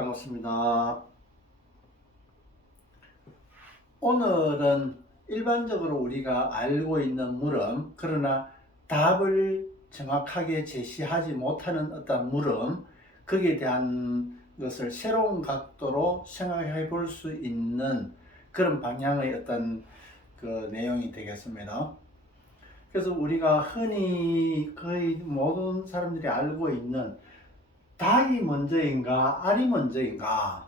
반갑습니다. 오늘은 일반적으로 우리가 알고 있는 물음, 그러나 답을 정확하게 제시하지 못하는 어떤 물음, 거기에 대한 것을 새로운 각도로 생각해 볼 수 있는 그런 방향의 어떤 그 내용이 되겠습니다. 그래서 우리가 흔히 거의 모든 사람들이 알고 있는 닭이 먼저인가 알이 먼저인가,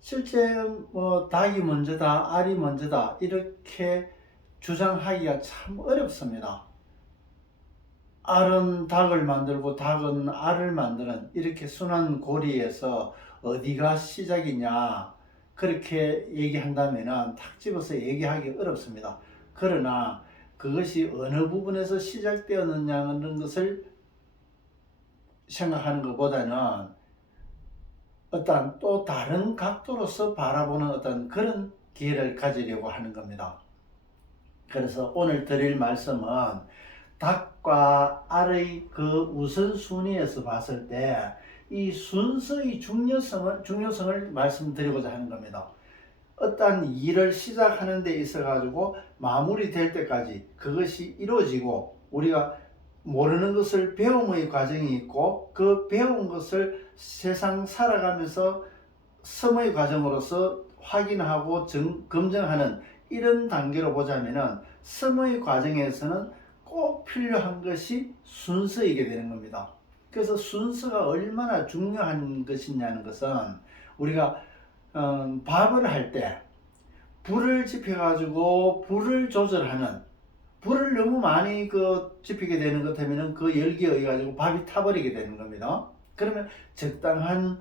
실제 닭이 먼저다 알이 먼저다 이렇게 주장하기가 참 어렵습니다. 알은 닭을 만들고 닭은 알을 만드는 이렇게 순환 고리에서 어디가 시작이냐 그렇게 얘기한다면 탁 집어서 얘기하기 어렵습니다. 그러나 그것이 어느 부분에서 시작되었느냐는 것을 생각하는 것보다는 어떤 또 다른 각도로서 바라보는 어떤 그런 기회를 가지려고 하는 겁니다. 그래서 오늘 드릴 말씀은 닭과 알의 그 우선순위에서 봤을 때 이 순서의 중요성을 말씀드리고자 하는 겁니다. 어떤 일을 시작하는 데 있어 가지고 마무리될 때까지 그것이 이루어지고 우리가 모르는 것을 배움의 과정이 있고 그 배운 것을 세상 살아가면서 섬의 과정으로서 확인하고 검증하는 이런 단계로 보자면은 섬의 과정에서는 꼭 필요한 것이 순서이게 되는 겁니다. 그래서 순서가 얼마나 중요한 것이냐는 것은 우리가 밥을 할 때 불을 지펴가지고 불을 조절하는, 불을 너무 많이 지피게 되는 것 때문에 그 열기에 의해 가지고 밥이 타버리게 되는 겁니다. 그러면 적당한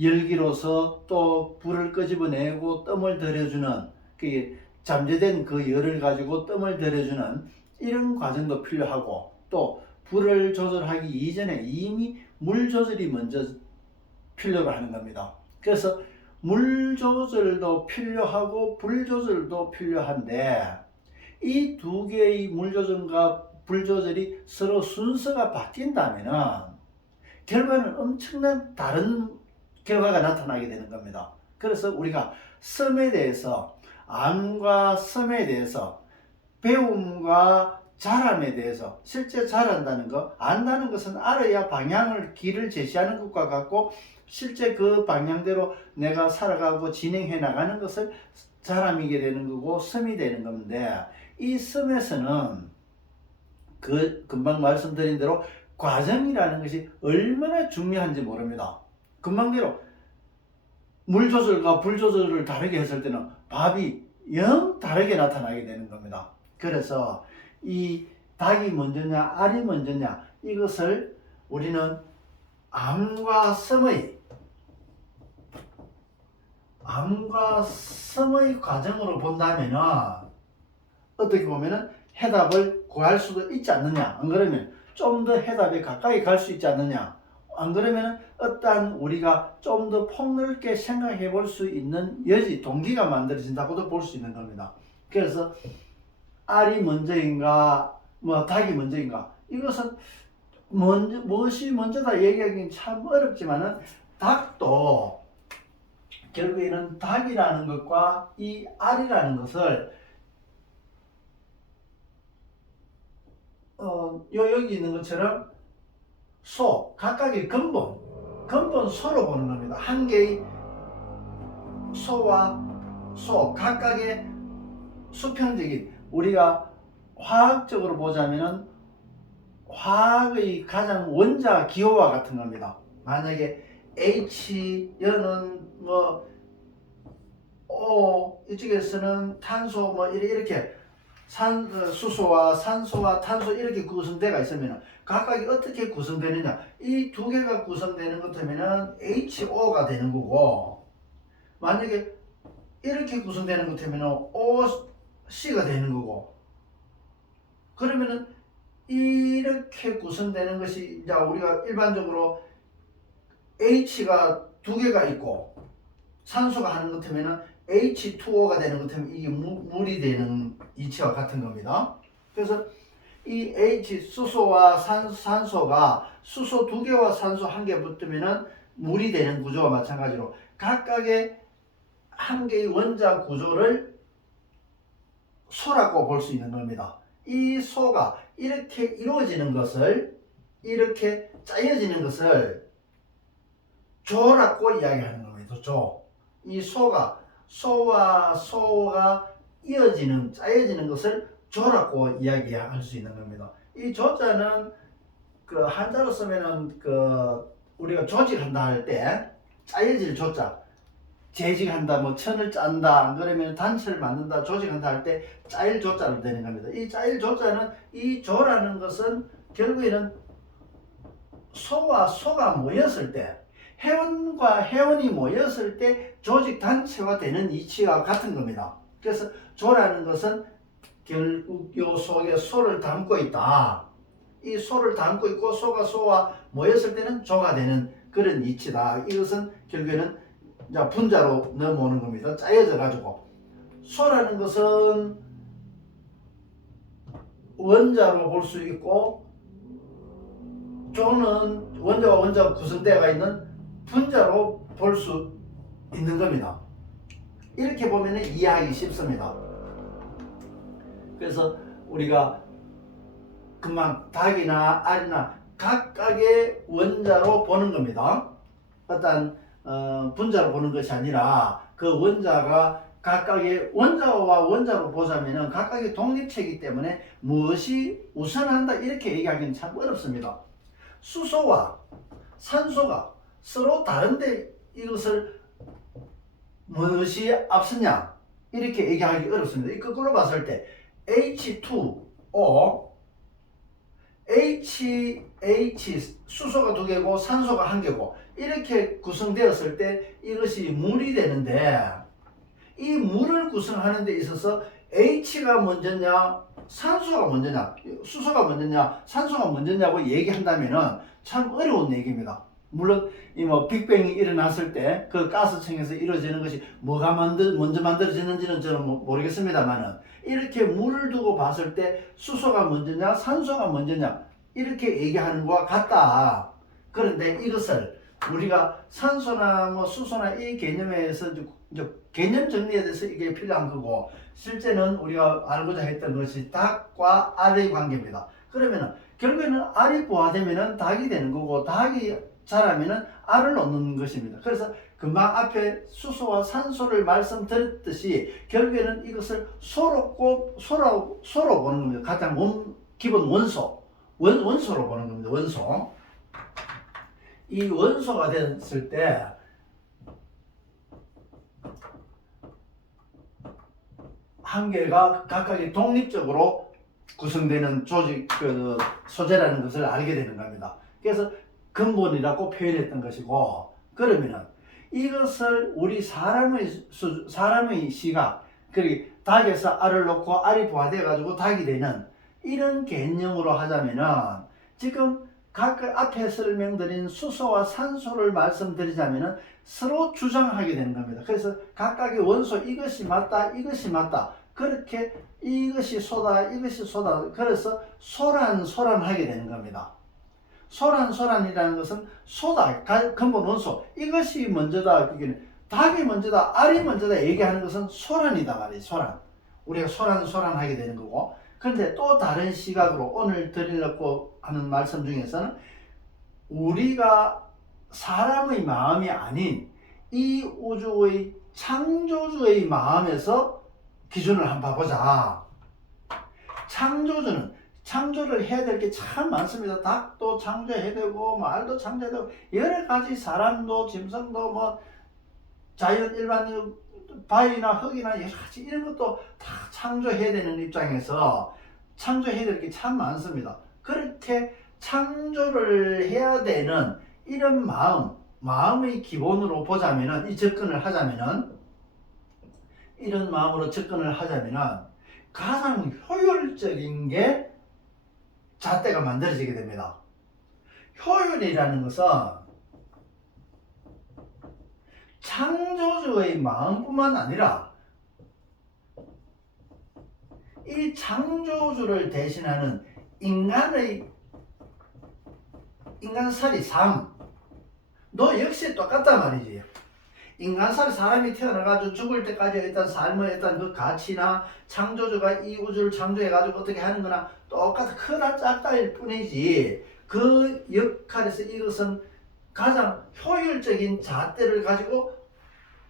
열기로서 또 불을 끄집어내고 뜸을 들여주는, 그 잠재된 그 열을 가지고 뜸을 들여주는 이런 과정도 필요하고, 또 불을 조절하기 이전에 이미 물 조절이 먼저 필요로 하는 겁니다. 그래서 물 조절도 필요하고 불 조절도 필요한데 이 두 개의 물 조절과 불 조절이 서로 순서가 바뀐다면 결과는 엄청난 다른 결과가 나타나게 되는 겁니다. 그래서 우리가 섬에 대해서, 암과 섬에 대해서, 배움과 잘함에 대해서, 실제 잘한다는 것, 안다는 것은 알아야 방향을, 길을 제시하는 것과 같고 실제 그 방향대로 내가 살아가고 진행해 나가는 것을 잘함이게 되는 거고 섬이 되는 건데, 이 섬에서는 그 금방 말씀드린 대로 과정이라는 것이 얼마나 중요한지 모릅니다. 금방대로 물 조절과 불 조절을 다르게 했을 때는 밥이 영 다르게 나타나게 되는 겁니다. 그래서 이 닭이 먼저냐 알이 먼저냐 이것을 우리는 암과 섬의 과정으로 본다면은 어떻게 보면은 해답을 구할 수도 있지 않느냐, 안 그러면 좀 더 해답에 가까이 갈 수 있지 않느냐, 안 그러면 어떠한 우리가 좀 더 폭넓게 생각해 볼 수 있는 여지, 동기가 만들어진다고도 볼 수 있는 겁니다. 그래서 알이 먼저인가 닭이 먼저인가, 이것은 무엇이 먼저다 얘기하기는 참 어렵지만은 닭도 결국에는 닭이라는 것과 이 알이라는 것을 여기 있는 것처럼 각각의 근본 소로 보는 겁니다. 한 개의 소와 각각의 수평적인, 우리가 화학적으로 보자면은 화학의 가장 원자 기호와 같은 겁니다. 만약에 H연은 O, 이쪽에서는 탄소 이렇게 수소와 산소와 탄소 이렇게 구성되어 있으면 각각이 어떻게 구성되느냐, 이 두 개가 구성되는 것 때문에 HO가 되는 거고, 만약에 이렇게 구성되는 것 때문에 OC가 되는 거고, 그러면은 이렇게 구성되는 것이 이제 우리가 일반적으로 H가 두 개가 있고 산소가 하는 것 때문에 H2O가 되는 것 때문에 이게 물이 되는 이치와 같은 겁니다. 그래서 이 수소와 산소가 수소 두 개와 산소 한 개 붙으면은 물이 되는 구조와 마찬가지로 각각의 한 개의 원자 구조를 소라고 볼 수 있는 겁니다. 이 소가 이렇게 이루어지는 것을, 이렇게 짜여지는 것을 조라고 이야기하는 겁니다. 조. 이 소가, 소와 소가 이어지는, 짜여지는 것을 조라고 이야기할 수 있는 겁니다. 이 조자는 그 한자로 쓰면은 그 우리가 조직한다 할 때 짜여질 조자, 재직한다, 뭐 천을 짠다, 안 그러면 단체를 만든다, 조직한다 할 때 짜일 조자로 되는 겁니다. 이 짜일 조자는, 이 조라는 것은 결국에는 소와 소가 모였을 때, 회원과 회원이 모였을 때 조직 단체가 되는 이치와 같은 겁니다. 그래서 조라는 것은 결국 요 속에 소를 담고 있다. 이 소를 담고 있고 소가 소와 모였을 때는 조가 되는 그런 이치다. 이것은 결국에는 분자로 넘어오는 겁니다. 짜여져 가지고. 소라는 것은 원자로 볼 수 있고, 조는 원자와 원자가 구성되어 있는 분자로 볼 수 있는 겁니다. 이렇게 보면 이해하기 쉽습니다. 그래서 우리가 금방 닭이나 알이나 각각의 원자로 보는 겁니다. 어떤 분자로 보는 것이 아니라 그 원자가 각각의 원자와 원자로 보자면 각각의 독립체이기 때문에 무엇이 우선한다 이렇게 얘기하기는 참 어렵습니다. 수소와 산소가 서로 다른데 이것을 무엇이 앞서냐 이렇게 얘기하기 어렵습니다. 거꾸로 봤을 때 H2O, 수소가 2개고 산소가 1개고 이렇게 구성되었을 때 이것이 물이 되는데, 이 물을 구성하는 데 있어서 H가 먼저냐 산소가 먼저냐 수소가 먼저냐 산소가 먼저냐고 얘기한다면 참 어려운 얘기입니다. 물론 이 빅뱅이 일어났을 때 그 가스층에서 이루어지는 것이 뭐가 먼저 만들어지는지는 저는 모르겠습니다만은, 이렇게 물을 두고 봤을 때 수소가 먼저냐 산소가 먼저냐 이렇게 얘기하는 것과 같다. 그런데 이것을 우리가 산소나 수소나 이 개념에서 이제 개념 정리에 대해서 이게 필요한 거고, 실제는 우리가 알고자 했던 것이 닭과 알의 관계입니다. 그러면은 결국에는 알이 부화되면은 닭이 되는 거고, 닭이 자라면은 알을 얻는 것입니다. 그래서 금방 앞에 수소와 산소를 말씀드렸듯이 결국에는 이것을 소로 보는 겁니다. 가장 기본 원소로 보는 겁니다. 원소. 이 원소가 됐을 때 한 개가 각각의 독립적으로 구성되는 조직, 소재라는 것을 알게 되는 겁니다. 그래서 근본이라고 표현했던 것이고, 그러면은 이것을 우리 사람의 시각, 그리고 닭에서 알을 놓고 알이 부화되어 가지고 닭이 되는 이런 개념으로 하자면은, 지금 각각 앞에 설명드린 수소와 산소를 말씀드리자면은 서로 주장하게 되는 겁니다. 그래서 각각의 원소, 이것이 맞다, 이것이 맞다, 그렇게 이것이 소다, 이것이 소다, 그래서 소란하게 되는 겁니다. 소란이라는 것은 소다, 근본 원소, 이것이 먼저다, 닭이 먼저다, 알이 먼저다 얘기하는 것은 소란이다 말이에요. 소란. 우리가 소란하게 되는 거고. 그런데 또 다른 시각으로 오늘 드리려고 하는 말씀 중에서는 우리가 사람의 마음이 아닌 이 우주의 창조주의 마음에서 기준을 한번 봐보자. 창조주는 창조를 해야 될 게 참 많습니다. 닭도 창조해야 되고, 말도 창조해야 되고, 여러 가지 사람도, 짐승도, 자연 일반 바위나 흙이나 여러 가지 이런 것도 다 창조해야 되는 입장에서 창조해야 될 게 참 많습니다. 그렇게 창조를 해야 되는 이런 마음의 기본으로 보자면은, 이런 마음으로 접근을 하자면은 가장 효율적인 게 잣대가 만들어지게 됩니다. 효율이라는 것은 창조주의 마음뿐만 아니라 이 창조주를 대신하는 인간살이 삶, 너 역시 똑같단 말이지. 인간살 사람이 태어나가지고 죽을 때까지 일단 삶의 일단 그 가치나 창조주가 이 우주를 창조해가지고 어떻게 하는 거나 똑같아 크다 작다일 뿐이지 그 역할에서 이것은 가장 효율적인 잣대를 가지고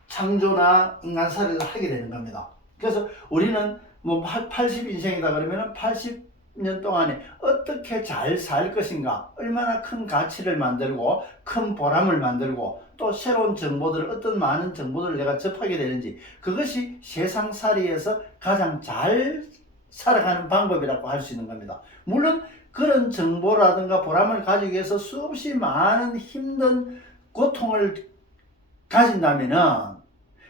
창조나 인간살이를 하게 되는 겁니다. 그래서 우리는 뭐 80인생이다 그러면 80년 동안에 어떻게 잘 살 것인가, 얼마나 큰 가치를 만들고 큰 보람을 만들고 또 새로운 정보들을 어떤 많은 정보들을 내가 접하게 되는지, 그것이 세상살이에서 가장 잘 살아가는 방법이라고 할 수 있는 겁니다. 물론 그런 정보라든가 보람을 가지기 위해서 수없이 많은 힘든 고통을 가진다면은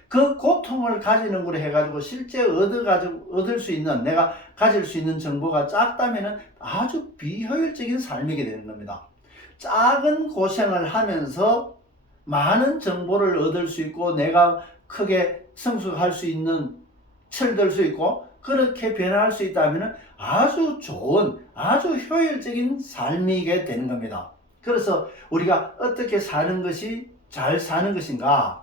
그 고통을 가지는 걸로 해가지고 실제 얻을 수 있는, 내가 가질 수 있는 정보가 작다면은 아주 비효율적인 삶이게 되는 겁니다. 작은 고생을 하면서 많은 정보를 얻을 수 있고 내가 크게 성숙할 수 있는, 철들 수 있고 그렇게 변화할 수 있다면 아주 좋은, 아주 효율적인 삶이게 되는 겁니다. 그래서 우리가 어떻게 사는 것이 잘 사는 것인가,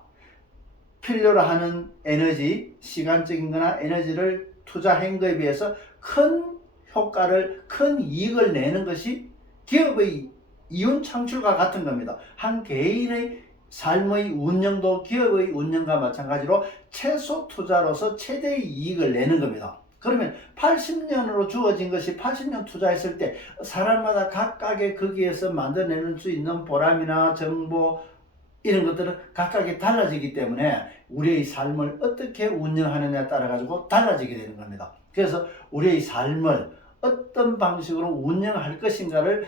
필요로 하는 에너지, 시간적인 거나 에너지를 투자한 것에 비해서 큰 효과를, 큰 이익을 내는 것이 기업의 이윤 창출과 같은 겁니다. 한 개인의 삶의 운영도 기업의 운영과 마찬가지로 최소 투자로서 최대의 이익을 내는 겁니다. 그러면 80년으로 주어진 것이 80년 투자했을 때 사람마다 각각의 거기에서 만들어낼 수 있는 보람이나 정보 이런 것들은 각각이 달라지기 때문에 우리의 삶을 어떻게 운영하느냐에 따라 가지고 달라지게 되는 겁니다. 그래서 우리의 삶을 어떤 방식으로 운영할 것인가를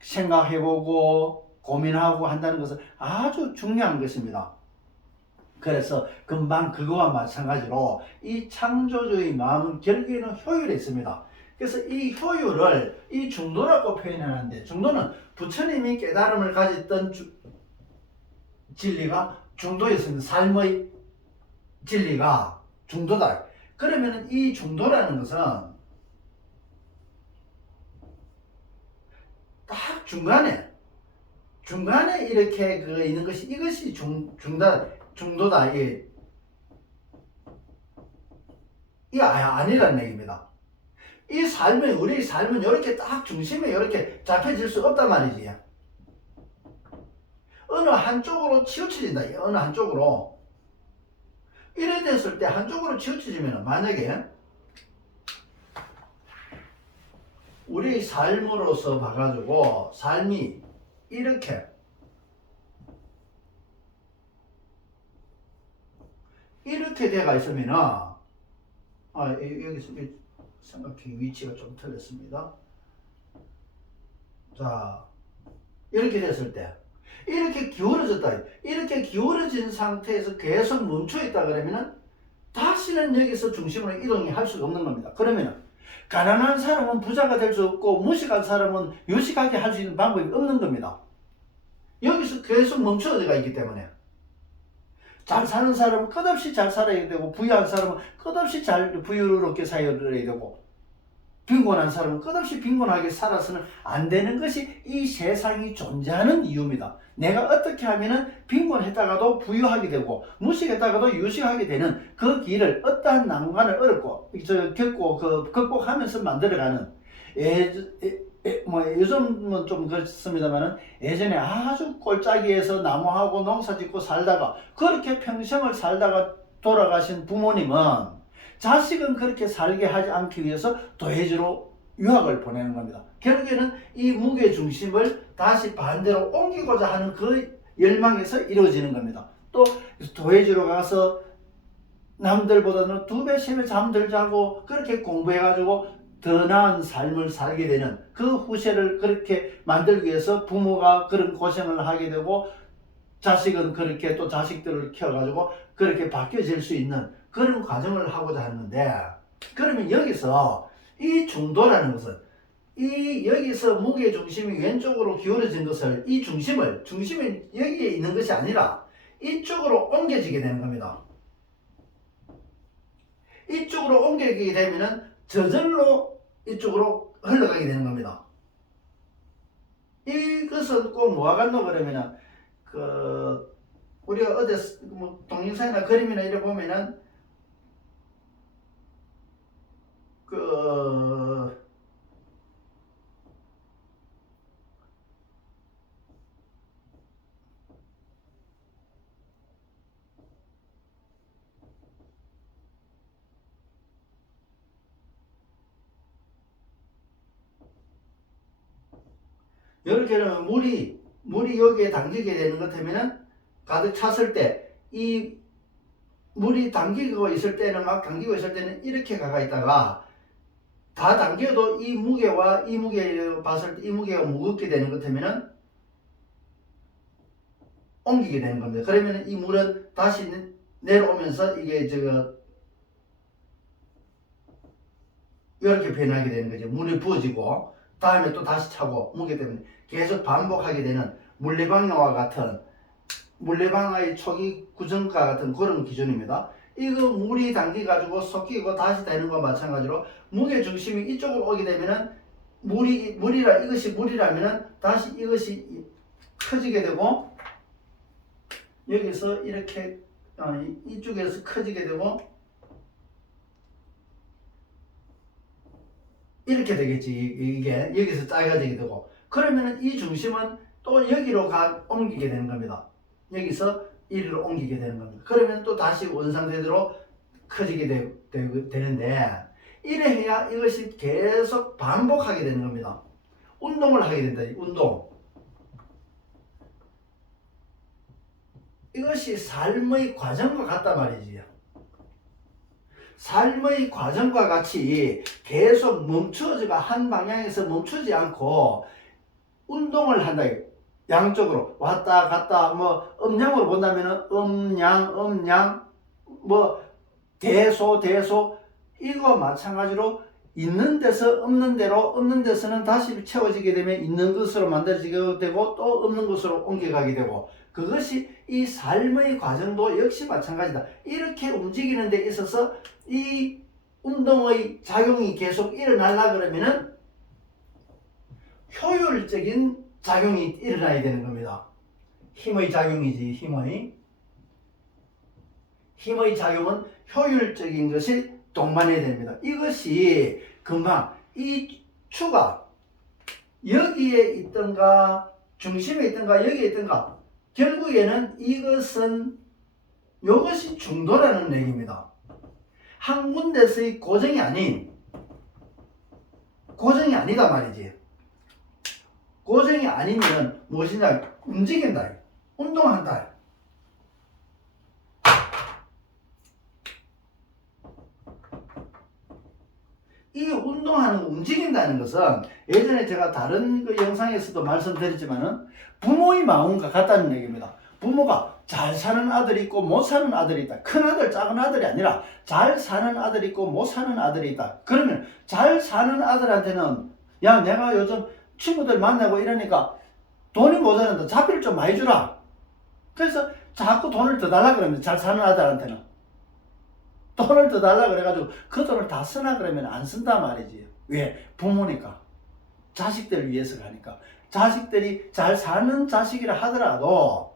생각해보고 고민하고 한다는 것은 아주 중요한 것입니다. 그래서 금방 그거와 마찬가지로 이 창조주의 마음은 결국에는 효율에 있습니다. 그래서 이 효율을 이 중도라고 표현하는데, 중도는 부처님이 깨달음을 가졌던 진리가 중도였습니다. 삶의 진리가 중도다. 그러면 이 중도라는 것은 딱 중간에 이렇게 있는 것이, 이것이 중도다. 이 아니라는 얘기입니다. 이 삶은, 우리의 삶은 이렇게 딱 중심에 이렇게 잡혀질 수 없단 말이지. 어느 한쪽으로 치우쳐진다. 어느 한쪽으로. 이래 됐을 때 한쪽으로 치우쳐지면 만약에 우리의 삶으로서 봐가지고 삶이 이렇게 돼가 있으면은, 여기서 생각해 위치가 좀 틀렸습니다. 자, 이렇게 됐을 때 이렇게 기울어졌다. 이렇게 기울어진 상태에서 계속 멈춰있다 그러면은 다시는 여기서 중심으로 이동이 할 수가 없는 겁니다. 그러면은 가난한 사람은 부자가 될 수 없고 무식한 사람은 유식하게 할 수 있는 방법이 없는 겁니다. 여기서 계속 멈춰져 있기 때문에 잘 사는 사람은 끝없이 잘 살아야 되고, 부유한 사람은 끝없이 잘 부유롭게 살아야 되고, 빈곤한 사람은 끝없이 빈곤하게 살아서는 안 되는 것이 이 세상이 존재하는 이유입니다. 내가 어떻게 하면은 빈곤했다가도 부유하게 되고 무식했다가도 유식하게 되는 그 길을 어떠한 난관을 겪고 극복하면서 만들어가는, 요즘은 좀 그렇습니다만은 예전에 아주 꼴짜기에서 나무하고 농사 짓고 살다가 그렇게 평생을 살다가 돌아가신 부모님은 자식은 그렇게 살게 하지 않기 위해서 도해지로 유학을 보내는 겁니다. 결국에는 이 무게 중심을 다시 반대로 옮기고자 하는 그 열망에서 이루어지는 겁니다. 또 도해지로 가서 남들보다는 2배, 3배 잠들 자고 그렇게 공부해가지고 더 나은 삶을 살게 되는 그 후세를 그렇게 만들기 위해서 부모가 그런 고생을 하게 되고, 자식은 그렇게 또 자식들을 키워가지고 그렇게 바뀌어질 수 있는 그런 과정을 하고자 하는데, 그러면 여기서 이 중도라는 것은 여기서 무게 중심이 왼쪽으로 기울어진 것을, 이 중심이 여기에 있는 것이 아니라 이쪽으로 옮겨지게 되는 겁니다. 이쪽으로 옮겨지게 되면은 저절로 이쪽으로 흘러가게 되는 겁니다. 이것은 꼭 뭐가 같노 그러면은 우리가 어디 뭐 동영상이나 그림이나 이래 보면은 그 이렇게 하면 물이 여기에 담기게 되는 것 같으면은 가득 찼을 때 이 물이 담기고 있을 때는 막 담기고 있을 때는 이렇게 가가 있다가 다 담겨도 이 무게와 이 무게를 봤을 때 이 무게가 무겁게 되는 것 같으면은 옮기게 되는 겁니다. 그러면 이 물은 다시 내려오면서 이게 이렇게 변하게 되는 거죠. 물이 부어지고 다음에 또 다시 차고 무게 때문에 계속 반복하게 되는 물레방아와 같은 물레방아의 초기 구정과 같은 그런 기준입니다. 이거 물이 담겨 가지고 섞이고 다시 되는 것과 마찬가지로 무게 중심이 이쪽으로 오게 되면은 이것이 물이라면은 다시 이것이 커지게 되고 여기서 이렇게 이쪽에서 커지게 되고 이렇게 되겠지. 이게 여기서 작아지게 되고 그러면은 이 중심은 또 여기로 옮기게 되는 겁니다. 여기서 이리로 옮기게 되는 겁니다. 그러면 또 다시 원상태대로 커지게 되는데 이래 해야 이것이 계속 반복하게 되는 겁니다. 운동을 하게 된다. 운동. 이것이 삶의 과정과 같단 말이지요. 삶의 과정과 같이 계속 멈춰지가 한 방향에서 멈추지 않고 운동을 한다. 양쪽으로 왔다 갔다 뭐 음량으로 본다면은 음양 뭐 대소 이거 마찬가지로 있는 데서 없는 데로 없는 데서는 다시 채워지게 되면 있는 것으로 만들어지게 되고 또 없는 것으로 옮겨가게 되고 그것이 이 삶의 과정도 역시 마찬가지다. 이렇게 움직이는 데 있어서 이 운동의 작용이 계속 일어나려 그러면은 효율적인 작용이 일어나야 되는 겁니다. 힘의 작용이지. 힘의 작용은 효율적인 것이 동반해야 됩니다. 이것이 금방 이 추가 여기에 있던가 중심에 있던가 여기에 있던가 결국에는 이것이 중도라는 얘기입니다. 한 군데서의 고정이 아니다 말이지. 고정이 아니면 무엇이냐? 움직인다. 운동한다. 이 운동하는 움직인다는 것은 예전에 제가 다른 영상에서도 말씀드렸지만은 부모의 마음과 같다는 얘기입니다. 부모가 잘 사는 아들이 있고 못 사는 아들이 있다. 큰 아들, 작은 아들이 아니라 잘 사는 아들이 있고 못 사는 아들이 있다. 그러면 잘 사는 아들한테는 야, 내가 요즘 친구들 만나고 이러니까 돈이 모자란다. 자비를 좀 많이 주라. 그래서 자꾸 돈을 더 달라 그러면 잘 사는 아들한테는 돈을 더 달라 그래가지고 그 돈을 다 쓰나 그러면 안 쓴단 말이지. 왜? 부모니까. 자식들을 위해서 가니까. 자식들이 잘 사는 자식이라 하더라도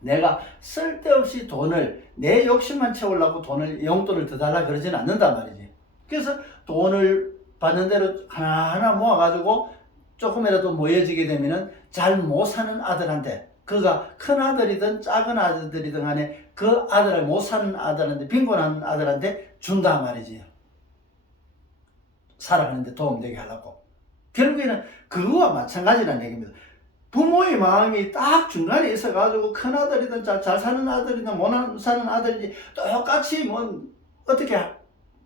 내가 쓸데없이 돈을 내 욕심만 채우려고 용돈을 더 달라 그러지는 않는단 말이지. 그래서 돈을 받는 대로 하나하나 모아가지고 조금이라도 모여지게 되면은 잘 못 사는 아들한테 그가 큰 아들이든 작은 아들이든 간에 그 아들을 못 사는 아들한테 빈곤한 아들한테 준다 말이지. 살아가는데 도움되게 하려고. 결국에는 그거와 마찬가지라는 얘기입니다. 부모의 마음이 딱 중간에 있어가지고 큰 아들이든 잘 사는 아들이든 못 사는 아들이든 똑같이 뭐 어떻게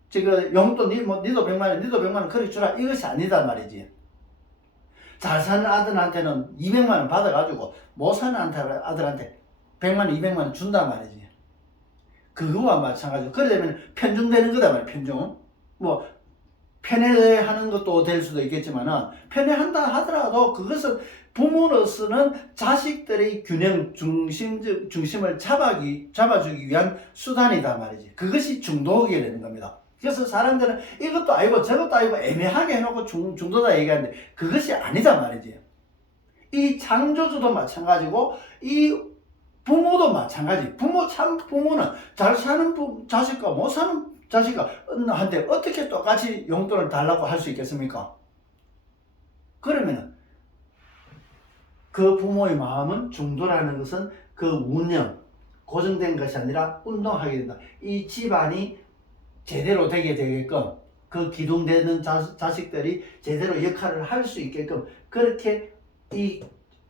지금 용돈 니도 100만 원 니도 100만 원 그렇게 주라 이것이 아니다 말이지. 잘 사는 아들한테는 200만 원 받아가지고 못 사는 아들한테 100만 원 200만 원 준단 말이지. 그거와 마찬가지로 그러려면 편중되는 거다 말이야. 편중. 뭐 편애하는 것도 될 수도 있겠지만은 편애한다 하더라도 그것은 부모로서는 자식들의 균형 중심을 잡아주기 위한 수단이다 말이지. 그것이 중도하게 되는 겁니다. 그래서 사람들은 이것도 아니고 저것도 아니고 애매하게 해놓고 중도다 얘기하는데 그것이 아니다 말이지. 이 창조주도 마찬가지고 이 부모도 마찬가지. 참 부모는 잘 사는 자식과 못 사는 자식한테 어떻게 똑같이 용돈을 달라고 할 수 있겠습니까? 그러면 그 부모의 마음은 중도라는 것은 그 운영, 고정된 것이 아니라 운동하게 된다. 이 집안이 제대로 되게 되게끔 그 기둥되는 자식들이 제대로 역할을 할 수 있게끔 그렇게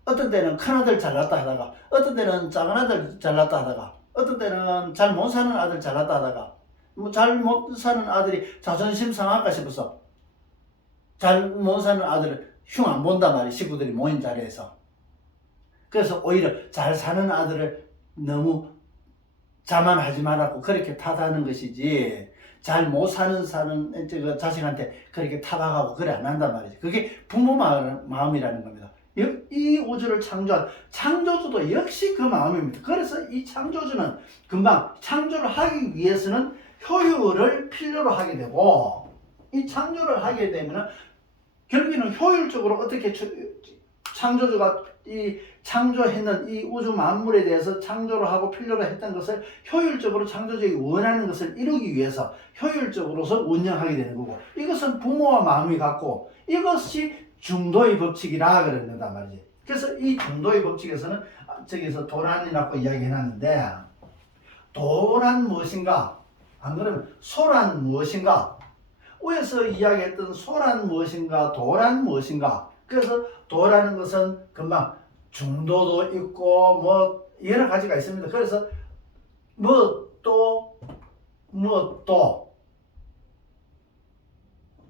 어떤 때는 큰아들 잘났다 하다가 어떤 때는 작은아들 잘났다 하다가 어떤 때는 잘 못 사는 아들 잘났다 하다가 뭐 잘 못 사는 아들이 자존심 상할까 싶어서 잘 못 사는 아들을 흉 안 본단 말이에요. 식구들이 모인 자리에서. 그래서 오히려 잘 사는 아들을 너무 자만하지 말라고 그렇게 탓하는 것이지 잘 못 사는 자식한테 그렇게 타박하고 그래 안 한단 말이지. 그게 부모 마음이라는 겁니다. 이 우주를 창조한 창조주도 역시 그 마음입니다. 그래서 이 창조주는 금방 창조를 하기 위해서는 효율을 필요로 하게 되고 이 창조를 하게 되면 결국에는 효율적으로 어떻게 창조주가 이 창조했는 이 우주 만물에 대해서 창조를 하고 필요로 했던 것을 효율적으로 창조주가 원하는 것을 이루기 위해서 효율적으로서 운영하게 되는 거고 이것은 부모와 마음이 같고 이것이 중도의 법칙이라 그런단 말이지. 그래서 이 중도의 법칙에서는 저기서 도란이라고 이야기해놨는데 도란 무엇인가? 안 그러면 소란 무엇인가? 위에서 이야기했던 소란 무엇인가? 도란 무엇인가? 그래서 도라는 것은 금방 중도도 있고 뭐 여러 가지가 있습니다. 그래서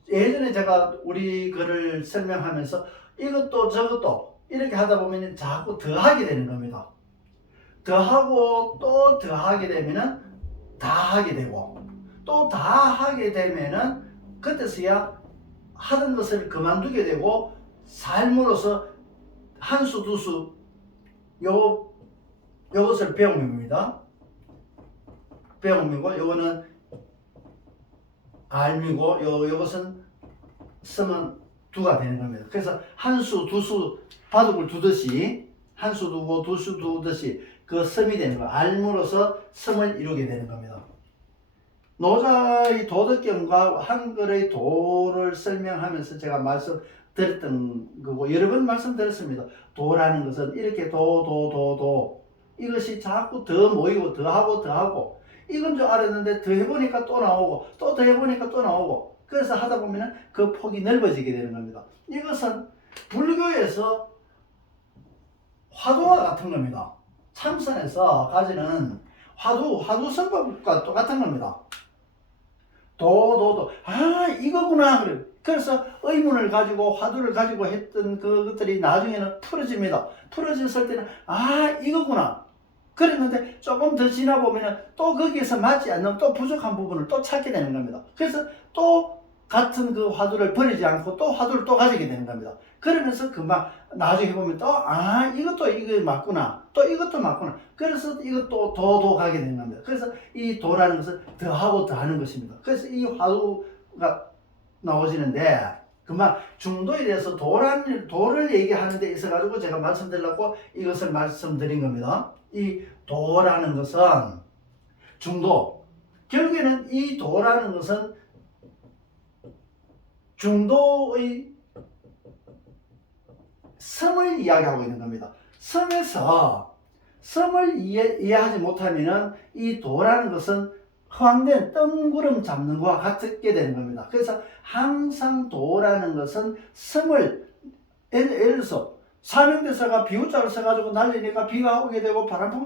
예전에 제가 우리 글을 설명하면서 이것도 저것도 이렇게 하다 보면 자꾸 더하게 되는 겁니다. 더하고 또 더하게 되면은 다 하게 되고 또 다 하게 되면은 그때서야 하던 것을 그만두게 되고 삶으로서 한 수 두 수 요것을 배움입니다. 배움이고 요거는 알미고 요것은 쓰면 두가 되는 겁니다. 그래서 한 수 두 수 바둑을 두듯이 한 수 두고 두 수 두듯이 그 섬이 되는 거 알므로서 섬을 이루게 되는 겁니다. 노자의 도덕경과 한글의 도를 설명하면서 제가 말씀드렸던 거고 여러 번 말씀드렸습니다. 도라는 것은 이렇게 도 이것이 자꾸 더 모이고 더하고 이건 줄 알았는데 더 해보니까 또 나오고 또 더 해보니까 또 나오고 그래서 하다 보면 그 폭이 넓어지게 되는 겁니다. 이것은 불교에서 화두와 같은 겁니다. 참선에서 가지는 화두 성법과 똑같은 겁니다. 이거구나. 그래서 의문을 가지고 화두를 가지고 했던 그것들이 나중에는 풀어집니다. 풀어졌을 때는 이거구나. 그랬는데 조금 더 지나보면 또 거기에서 맞지 않는 또 부족한 부분을 또 찾게 되는 겁니다. 그래서 또 같은 그 화두를 버리지 않고 또 화두를 또 가지게 되는 겁니다. 그러면서 금방 나중에 보면 또 이것도 이거 맞구나. 또 이것도 맞구나. 그래서 이것도 더 가게 되는 겁니다. 그래서 이 도라는 것은 더하고 더하는 것입니다. 그래서 이 화두가 나오지는데 금방 중도에 대해서 도를 얘기하는 데 있어 가지고 제가 말씀드리려고 이것을 말씀드린 겁니다. 이 도라는 것은 중도. 결국에는 이 도라는 것은 중도의 섬을 이야기하고 있는 겁니다. 섬을 이해하지 못하면 이 도라는 것은 허황된 뜬구름 잡는 것과 같게 되는 겁니다. 그래서 항상 도라는 것은 섬을 예를 들어서 사명대사가 비우자를 써가지고 날리니까 비가 오게 되고 바람풍